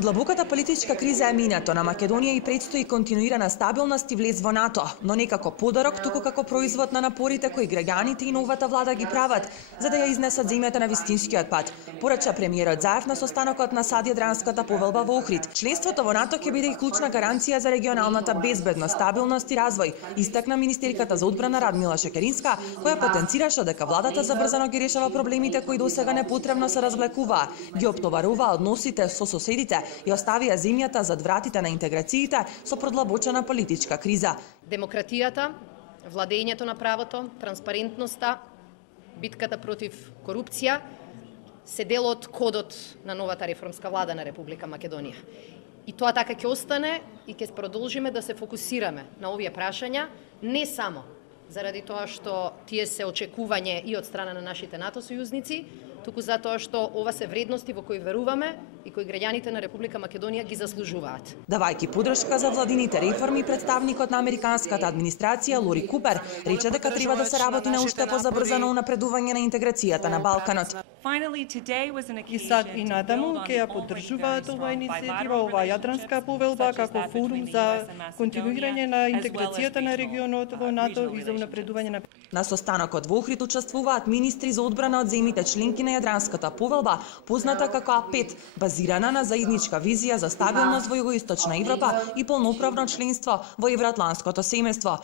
Длабоката политичка криза е минато, на Македонија и предстои континуирана стабилност и влез во НАТО, но не како подарок, туку како производ на напорите кои граѓаните и новата влада ги прават, за да ја изнесат земјата на вистинскиот пат, порача премиерот Заев на состанокот на Сад-Јадранската повелба во Охрид. Членството во НАТО ќе биде и клучна гаранција за регионалната безбедност, стабилност и развој, истакна министерката за одбрана Радмила Шекеринска, која потенцираше дека владата забрзано ги решава проблемите кои досега непотребно се развлекуваа, ги оптоваруваа односите со соседите и оставија земјата зад вратите на интеграциите со продлабочена политичка криза. Демократијата, владењето на правото, транспарентноста, битката против корупција се дел од кодот на новата реформска влада на Република Македонија. И тоа така ќе остане и ќе продолжиме да се фокусираме на овие прашања, не само заради тоа што тие се очекување и од страна на нашите НАТО сојузници, туку затоа што ова се вредности во кои веруваме и кои граѓаните на Република Македонија ги заслужуваат. Давајќи подршка за владините реформи, представникот на американската администрација Лори Купер рече дека треба да се работи на уште позабрзано унапредување на интеграцијата на Балканот. И сад и надаму ќе ја поддржуваат оваа иницијатива, оваа Јадранска повелба како форум за континуирање на интеграцијата на регионот во НАТО и за унапредување на... На состанокот во Охрид учествуваат министри за одбрана од земјите членки на Јадранската повелба, позната како А5, базирана на заедничка визија за стабилност во југоисточна Европа и полноправно членство во евроатланското семејство.